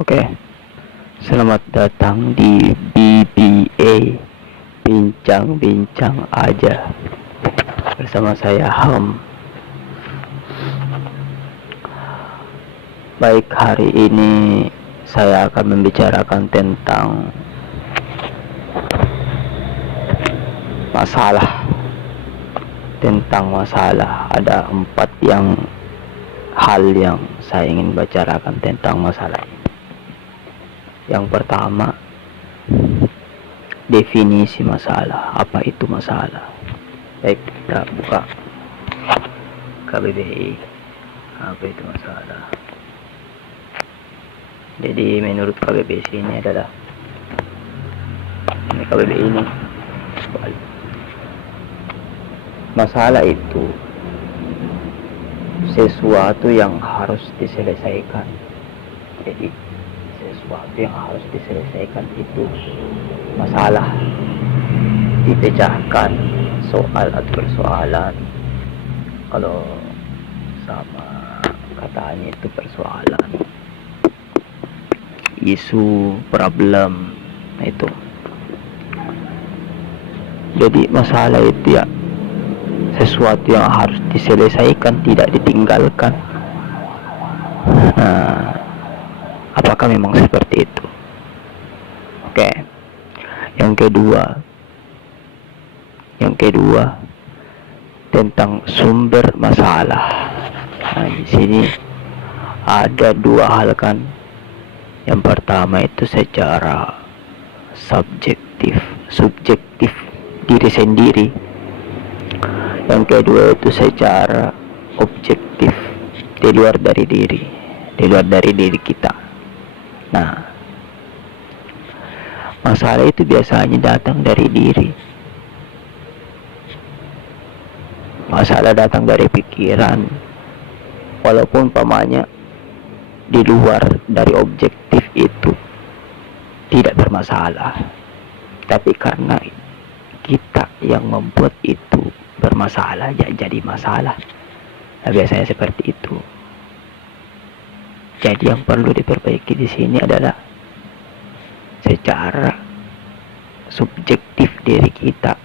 Oke, selamat datang di BBA, Bincang-Bincang Aja, bersama saya Ham. Baik, hari ini saya akan membicarakan tentang masalah. Ada 4 hal yang saya ingin bicarakan tentang masalah ini. Yang pertama, definisi masalah. Apa itu masalah? Baik, kita buka KBBI. Apa itu masalah? Jadi menurut KBBI ini adalah KBBI ini, masalah itu sesuatu yang harus diselesaikan. Jadi sesuatu yang harus diselesaikan itu masalah, dipecahkan soal atau persoalan. Kalau sama katanya itu persoalan, isu, problem. Nah, itu jadi masalah itu ya sesuatu yang harus diselesaikan, tidak ditinggalkan. Nah, apakah memang seperti itu? Oke. Yang kedua tentang sumber masalah. Nah, di sini ada 2 hal kan. Yang pertama itu secara subjektif diri sendiri. Yang kedua itu secara objektif, di luar dari diri kita. Nah, masalah itu biasanya datang dari diri. Masalah datang dari pikiran, walaupun pamannya di luar dari objektif itu tidak bermasalah, tapi karena kita yang membuat itu bermasalah, ya jadi masalah. Nah, biasanya seperti itu. Jadi yang perlu diperbaiki di sini adalah secara subjektif diri kita.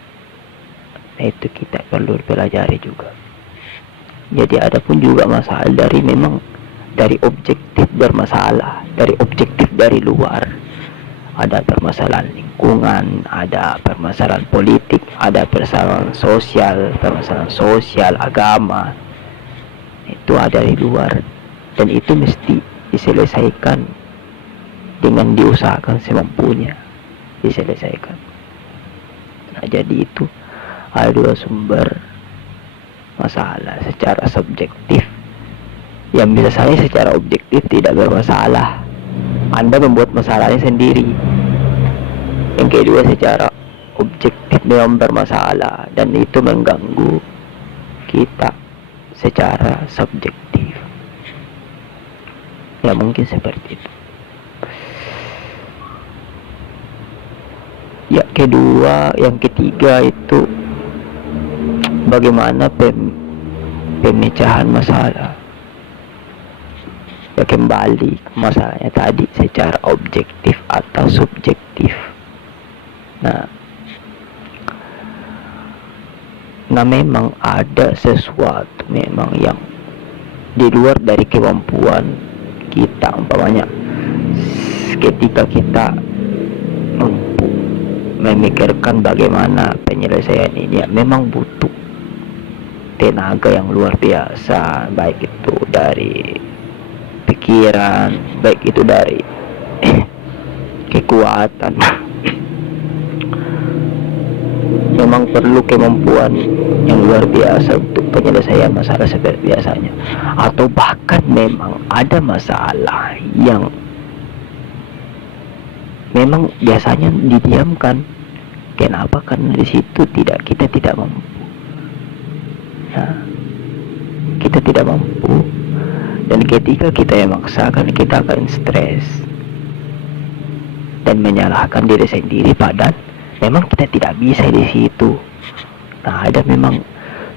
Nah, itu kita perlu pelajari juga. Jadi ada pun juga masalah dari objektif bermasalah, dari objektif dari luar. Ada permasalahan lingkungan, ada permasalahan politik, ada permasalahan sosial, agama. Itu ada di luar, dan itu mesti diselesaikan dengan diusahakan semampunya diselesaikan. Nah, jadi itu ada 2 sumber masalah secara subjektif yang bisa saya secara objektif tidak bermasalah. Anda membuat masalahnya sendiri. Yang kedua secara objektif memang bermasalah, dan itu mengganggu kita secara subjektif. Ya mungkin seperti itu. Yang ketiga itu bagaimana pemecahan masalah. Ya, kembali ke masalahnya tadi, secara objektif atau subjektif. Nah, memang ada sesuatu memang yang di luar dari kemampuan kita. Umpamanya ketika kita mampu memikirkan bagaimana penyelesaian ini, ya memang butuh tenaga yang luar biasa, baik itu dari pikiran, baik itu dari kekuatan. Memang perlu kemampuan yang luar biasa untuk penyelesaian masalah seperti biasanya. Atau bahkan memang ada masalah yang memang biasanya didiamkan. Kenapa? Karena di situ kita tidak mampu. Nah, kita tidak mampu, dan ketika kita yang memaksakan, kita akan stres dan menyalahkan diri sendiri, padahal memang kita tidak bisa di situ. Nah, ada memang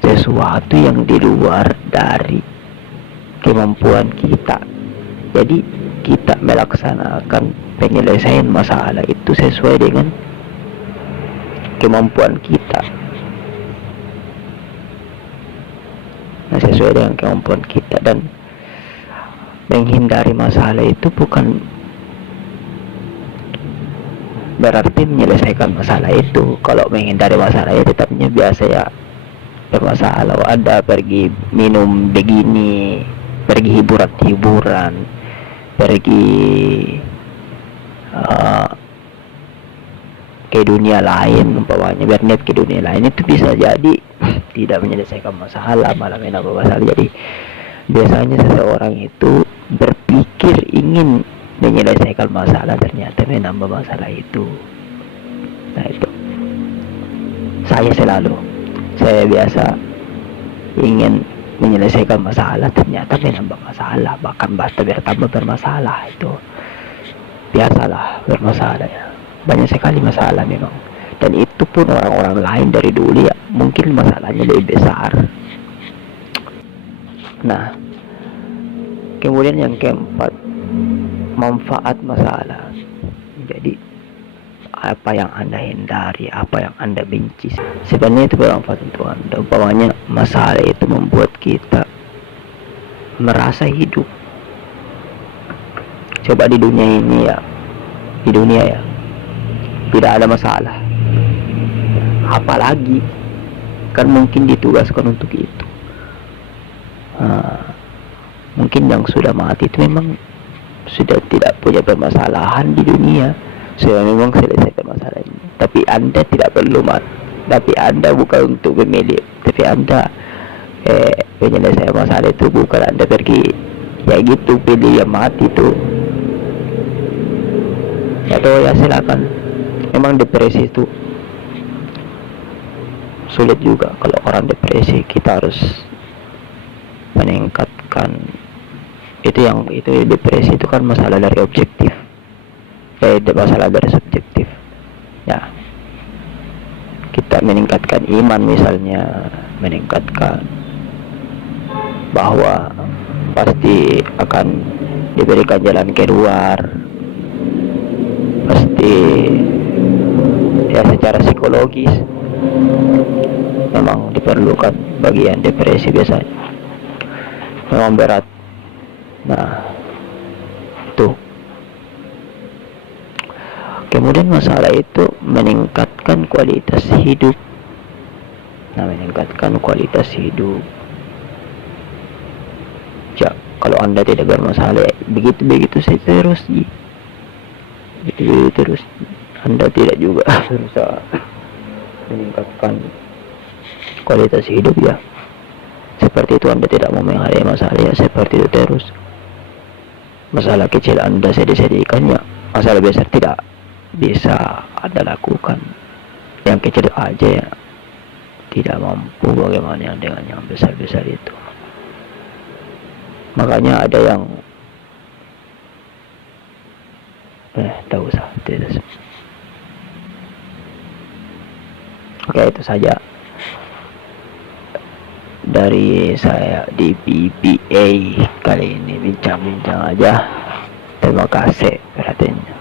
sesuatu yang di luar dari kemampuan kita. Jadi kita melaksanakan penyelesaian masalah itu sesuai dengan kemampuan kita. Nah, sesuai dengan kemampuan kita, dan menghindari masalah itu bukan berarti menyelesaikan masalah itu. Kalau menghindari masalah ya tetapnya biasa ya bermasalah. Ada pergi minum begini, pergi hiburan, pergi ke dunia lain, umpamanya berniat ke dunia lain, itu bisa jadi tidak menyelesaikan masalah, malah menambah masalah. Jadi biasanya seseorang itu berpikir ingin menyelesaikan masalah, ternyata menambah masalah itu. Nah itu saya biasa ingin menyelesaikan masalah, ternyata menambah masalah, bahkan bertambah bermasalah. Itu biasalah bermasalah ya, banyak sekali masalah memang, dan itu pun orang-orang lain dari dulu ya mungkin masalahnya lebih besar. Nah, kemudian yang keempat, manfaat masalah. Jadi apa yang Anda hindari, apa yang Anda benci, sebenarnya itu bermanfaat untuk Anda. Umpamanya masalah itu membuat kita merasa hidup. Coba di dunia ini ya, tidak ada masalah, apalagi kan mungkin ditugaskan untuk itu. Mungkin yang sudah mati itu memang sudah tidak punya permasalahan di dunia, sudah memang selesai masalah ini. Tapi Anda tidak perlu mati, tapi Anda bukan untuk memilih, tapi Anda penyelesaian masalah itu bukan Anda pergi ya gitu pilih yang mati itu. Atau ya silakan, memang depresi itu sulit juga. Kalau orang depresi kita harus meningkatkan itu depresi itu kan masalah dari objektif, masalah dari subjektif ya. Kita meningkatkan iman, misalnya meningkatkan bahwa pasti akan diberikan jalan keluar, pasti ya secara psikologis memang diperlukan. Bagian depresi biasanya memang berat. Nah itu kemudian masalah itu meningkatkan kualitas hidup. Ya, kalau Anda tidak bermasalah begitu seterusnya, begitu terus, Anda tidak juga berusaha meningkatkan kualitas hidup ya, seperti itu Anda tidak mau menghadapi masalah ya seperti itu terus. Masalah kecil Anda sedih-sedihkan ya, masalah besar tidak bisa Anda lakukan. Yang kecil aja ya tidak mampu, bagaimana yang dengan yang besar-besar itu. Makanya ada yang tak usah, tidak. Oke, itu saja dari saya di BBA kali ini, bincang-bincang aja. Terima kasih perhatiannya.